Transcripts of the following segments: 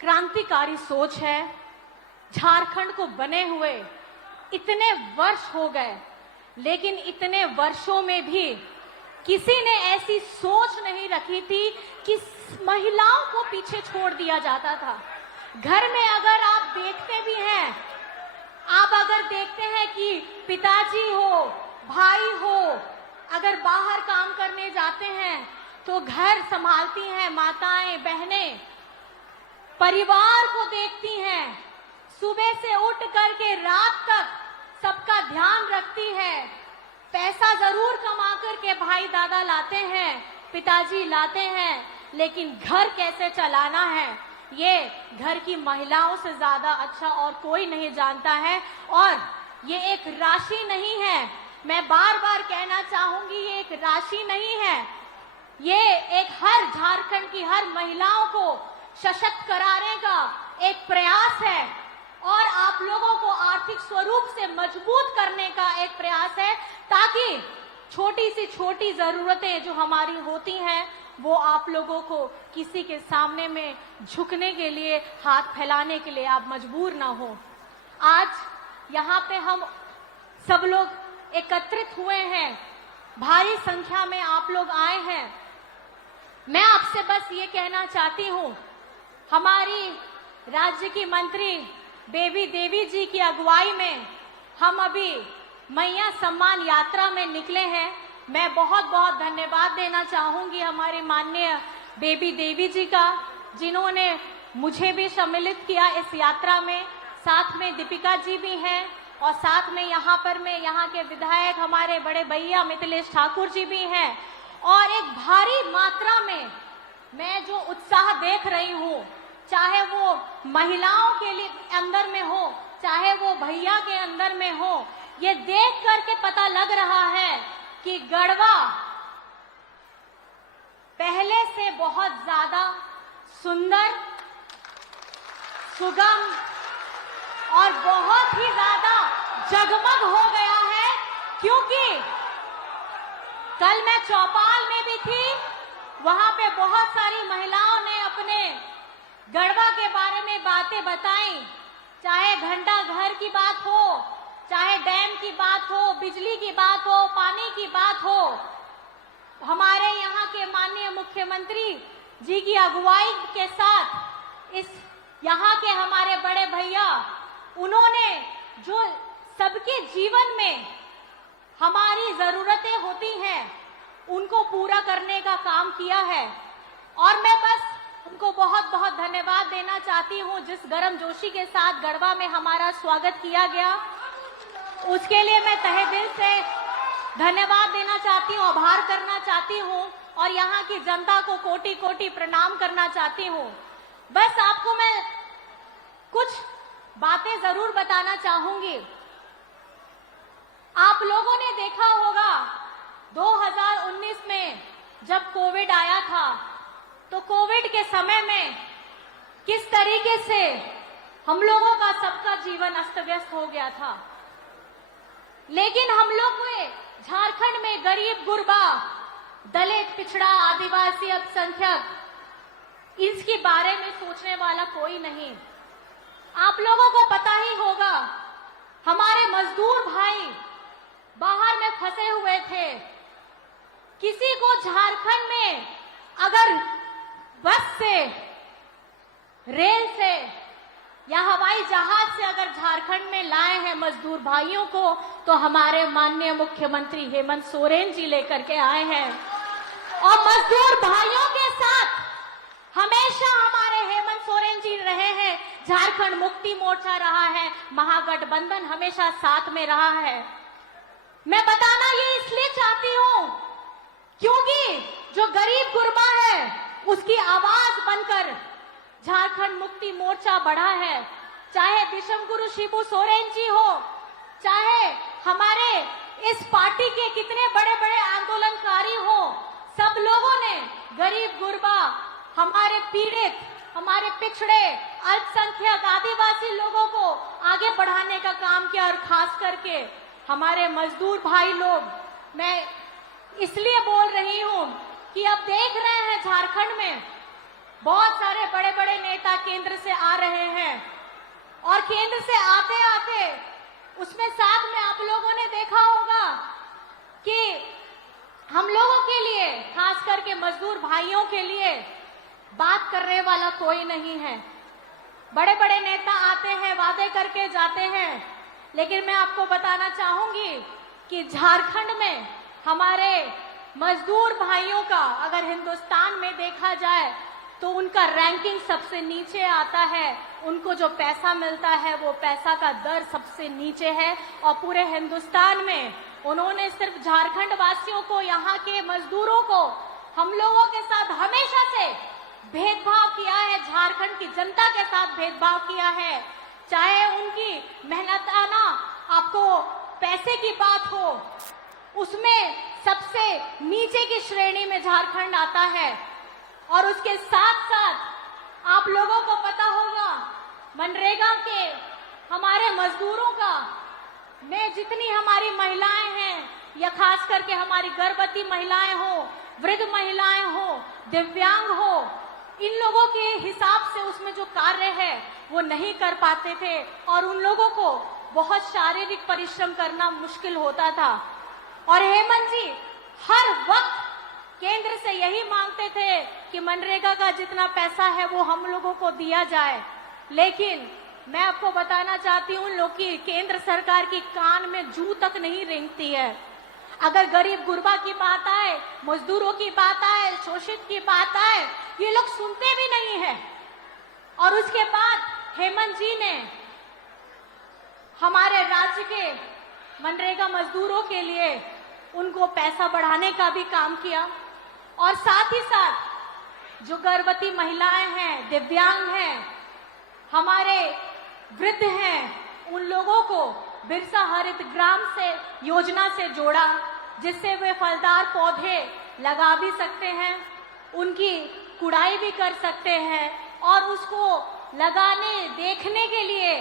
क्रांतिकारी सोच है। झारखंड को बने हुए इतने वर्ष हो गए, लेकिन इतने वर्षों में भी किसी ने ऐसी सोच नहीं रखी थी कि महिलाओं को पीछे छोड़ दिया जाता था। घर में अगर आप देखते भी हैं, आप अगर देखते हैं कि पिताजी हो, भाई हो, अगर बाहर काम करने जाते हैं तो घर संभालती हैं माताएं, बहनें, परिवार को देखती हैं, सुबह से उठ करके रात तक सबका ध्यान रखती है। पैसा जरूर कमा करके भाई दादा लाते हैं, पिताजी लाते हैं, लेकिन घर कैसे चलाना है ये घर की महिलाओं से ज्यादा अच्छा और कोई नहीं जानता है। और ये एक राशि नहीं है, मैं बार बार कहना चाहूंगी, ये एक राशि नहीं है, ये एक हर झारखंड की हर महिलाओं को सशक्त कराने का एक प्रयास है और आप लोगों को आर्थिक स्वरूप से मजबूत करने का एक प्रयास है, ताकि छोटी सी छोटी जरूरतें जो हमारी होती हैं वो आप लोगों को किसी के सामने में झुकने के लिए, हाथ फैलाने के लिए आप मजबूर ना हो। आज यहाँ पे हम सब लोग एकत्रित हुए हैं, भारी संख्या में आप लोग आए हैं। मैं आपसे बस ये कहना चाहती हूँ, हमारी राज्य की मंत्री बेबी देवी जी की अगुवाई में हम अभी मैया सम्मान यात्रा में निकले हैं। मैं बहुत बहुत धन्यवाद देना चाहूंगी हमारी माननीय बेबी देवी जी का, जिन्होंने मुझे भी सम्मिलित किया इस यात्रा में। साथ में दीपिका जी भी हैं और साथ में यहाँ पर में यहाँ के विधायक हमारे बड़े भैया मिथिलेश ठाकुर जी भी हैं। और एक भारी मात्रा में मैं जो उत्साह देख रही हूँ, चाहे वो महिलाओं के लिए अंदर में हो, चाहे वो भैया के अंदर में हो, ये देख करके पता लग रहा है कि गढ़वा पहले से बहुत ज्यादा सुंदर, सुगम और बहुत ही ज्यादा जगमग हो गया है। क्योंकि कल मैं चौपाल में भी थी, वहां पे बहुत सारी महिलाओं ने अपने गढ़वा के बारे में बातें बताई, चाहे घंटा घर की बात हो, चाहे डैम की बात हो, बिजली की बात हो, पानी की बात हो। हमारे यहाँ के माननीय मुख्यमंत्री जी की अगुवाई के साथ इस यहाँ के हमारे बड़े भैया, उन्होंने जो सबके जीवन में हमारी जरूरतें होती हैं उनको पूरा करने का काम किया है। और मैं बस उनको बहुत बहुत धन्यवाद देना चाहती हूँ, जिस गर्मजोशी के साथ गढ़वा में हमारा स्वागत किया गया, उसके लिए मैं तहे दिल से धन्यवाद देना चाहती हूँ, आभार करना चाहती हूँ और यहाँ की जनता को कोटि कोटि प्रणाम करना चाहती हूँ। बस आपको मैं कुछ बातें जरूर बताना चाहूंगी। आप लोगों ने देखा होगा 2019 में जब कोविड आया था, तो कोविड के समय में किस तरीके से हम लोगों का सबका जीवन अस्त व्यस्त हो गया था। लेकिन हम लोग झारखंड में गरीब गुरबा, दलित, पिछड़ा, आदिवासी, अल्पसंख्यक, इसके बारे में सोचने वाला कोई नहीं। आप लोगों को पता ही होगा, हमारे मजदूर भाई बाहर में फंसे हुए थे। किसी को झारखंड में अगर बस से, रेल से या हवाई जहाज से अगर झारखंड में लाए हैं मजदूर भाइयों को, तो हमारे माननीय मुख्यमंत्री हेमंत सोरेन जी लेकर के आए हैं। और मजदूर भाइयों के साथ हमेशा हमारे हेमंत सोरेन जी रहे हैं, झारखंड मुक्ति मोर्चा रहा है, महागठबंधन हमेशा साथ में रहा है। मैं बताना ये इसलिए चाहती हूँ क्योंकि जो गरीब गुरबा है उसकी आवाज बनकर झारखंड मुक्ति मोर्चा बढ़ा है। चाहे विषम गुरु शिबू सोरेन जी हो, चाहे हमारे इस पार्टी के कितने बड़े बड़े आंदोलनकारी हो, सब लोगों ने गरीब गुरबा, हमारे पीड़ित, हमारे पिछड़े, अल्पसंख्यक, आदिवासी लोगों को आगे बढ़ाने का काम किया। और खास करके हमारे मजदूर भाई लोग, मैं इसलिए बोल रही हूं कि अब देख रहे हैं झारखंड में बहुत सारे बड़े बड़े नेता केंद्र से और केंद्र से आते आते उसमें साथ में आप लोगों ने देखा होगा कि हम लोगों के लिए, खास करके मजदूर भाइयों के लिए बात करने वाला कोई नहीं है। बड़े बड़े नेता आते हैं, वादे करके जाते हैं, लेकिन मैं आपको बताना चाहूंगी कि झारखंड में हमारे मजदूर भाइयों का अगर हिंदुस्तान में देखा जाए तो उनका रैंकिंग सबसे नीचे आता है। उनको जो पैसा मिलता है वो पैसा का दर सबसे नीचे है, और पूरे हिंदुस्तान में उन्होंने सिर्फ झारखंड वासियों को, यहाँ के मजदूरों को, हम लोगों के साथ हमेशा से भेदभाव किया है, झारखंड की जनता के साथ भेदभाव किया है। चाहे उनकी मेहनताना आपको पैसे की बात हो, उसमें सबसे नीचे की श्रेणी में झारखंड आता है। और उसके साथ साथ आप लोगों को पता होगा मनरेगा के हमारे मजदूरों का में जितनी हमारी महिलाएं हैं, या खास करके हमारी गर्भवती महिलाएं हो, वृद्ध महिलाएं हो, दिव्यांग हो, इन लोगों के हिसाब से उसमें जो कार्य है वो नहीं कर पाते थे, और उन लोगों को बहुत शारीरिक परिश्रम करना मुश्किल होता था। और हेमंत जी हर वक्त केंद्र से यही मांगते थे कि मनरेगा का जितना पैसा है वो हम लोगों को दिया जाए, लेकिन मैं आपको बताना चाहती हूँ लोग की केंद्र सरकार की कान में जू तक नहीं रेंगती है। अगर गरीब गुरबा की बात आए, मजदूरों की बात आए, शोषित की बात आए, ये लोग सुनते भी नहीं है। और उसके बाद हेमंत जी ने हमारे राज्य के मनरेगा मजदूरों के लिए उनको पैसा बढ़ाने का भी काम किया, और साथ ही साथ जो गर्भवती महिलाएं हैं, दिव्यांग हैं, हमारे वृद्ध हैं, उन लोगों को बिरसा हरित ग्राम से योजना से जोड़ा, जिससे वे फलदार पौधे लगा भी सकते हैं, उनकी कुड़ाई भी कर सकते हैं, और उसको लगाने देखने के लिए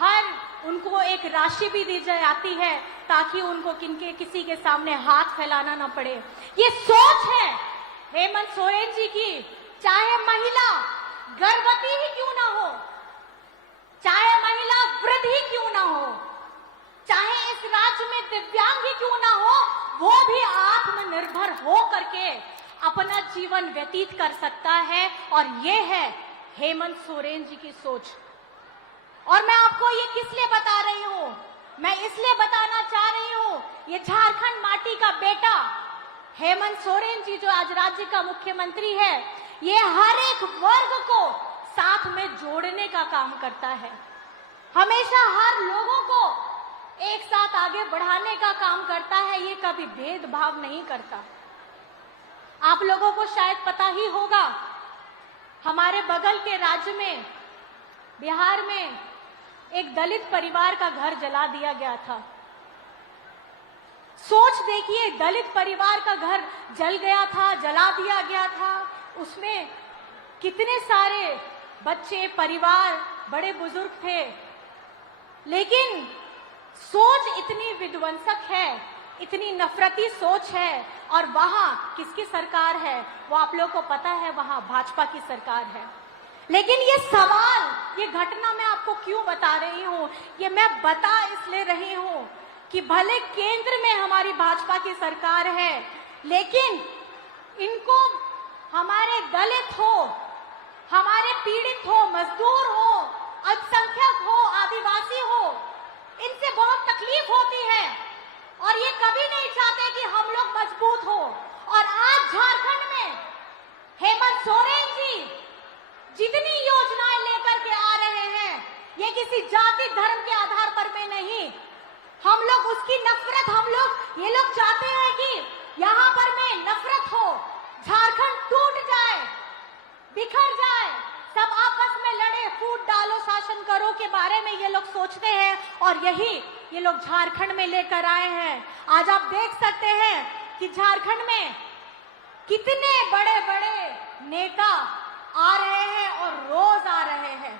हर उनको एक राशि भी दी जाती है, ताकि उनको किसी के सामने हाथ फैलाना ना पड़े। ये सोच है हेमंत सोरेन जी की। चाहे महिला गर्भवती ही क्यों ना हो, चाहे महिला वृद्ध ही क्यों ना हो, चाहे इस राज्य में दिव्यांग ही क्यों ना हो, वो भी आत्मनिर्भर हो करके अपना जीवन व्यतीत कर सकता है। और ये है हेमंत सोरेन जी की सोच। और मैं आपको ये किस लिए बता रही हूँ? मैं इसलिए बताना चाह रही हूँ, ये झारखंड माटी का बेटा हेमंत सोरेन जी जो आज राज्य का मुख्यमंत्री है, ये हर एक वर्ग को साथ में जोड़ने का काम करता है। हमेशा हर लोगों को एक साथ आगे बढ़ाने का काम करता है, ये कभी भेदभाव नहीं करता। आप लोगों को शायद पता ही होगा, हमारे बगल के राज्य में बिहार में एक दलित परिवार का घर जला दिया गया था। सोच देखिए, दलित परिवार का घर जल गया था, जला दिया गया था। उसमें कितने सारे बच्चे, परिवार, बड़े बुजुर्ग थे, लेकिन सोच इतनी विध्वंसक है, इतनी नफरती सोच है। और वहां किसकी सरकार है वो आप लोगों को पता है, वहां भाजपा की सरकार है। लेकिन ये सवाल, ये घटना मैं आपको क्यों बता रही हूं? ये मैं बता इसलिए रही हूं कि भले केंद्र में हमारी भाजपा की सरकार है, लेकिन इनको हमारे दलित हो, हमारे पीड़ित हो, मजदूर हो, अल्पसंख्यक हो, आदिवासी हो, इनसे बहुत तकलीफ होती है, और ये कभी नहीं चाहते कि हम लोग मजबूत हो। और आज झारखंड में हेमंत सोरेन जी जितनी योजनाएं लेकर के आ रहे हैं, ये किसी जाति धर्म के आधार पर में नहीं। हम लोग उसकी नफरत, ये लोग चाहते हैं कि यहाँ पर में नफरत हो, झारखंड टूट जाए, बिखर जाए, सब आपस में लड़े, फूट डालो, शासन करो के बारे में ये लोग सोचते हैं, और यही ये लोग झारखंड में लेकर आए हैं। आज आप देख सकते हैं कि झारखंड में कितने बड़े बड़े नेता आ रहे हैं और रोज आ रहे हैं,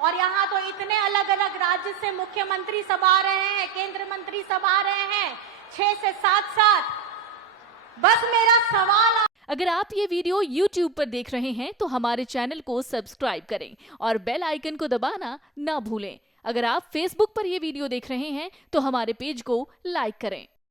और यहाँ तो इतने अलग अलग राज्य से मुख्यमंत्री सब आ रहे हैं, केंद्र मंत्री सब आ रहे हैं, 6 से 7। बस मेरा सवाल, अगर आप ये वीडियो YouTube पर देख रहे हैं तो हमारे चैनल को सब्सक्राइब करें और बेल आइकन को दबाना ना भूलें अगर आप Facebook पर ये वीडियो देख रहे हैं तो हमारे पेज को लाइक करें।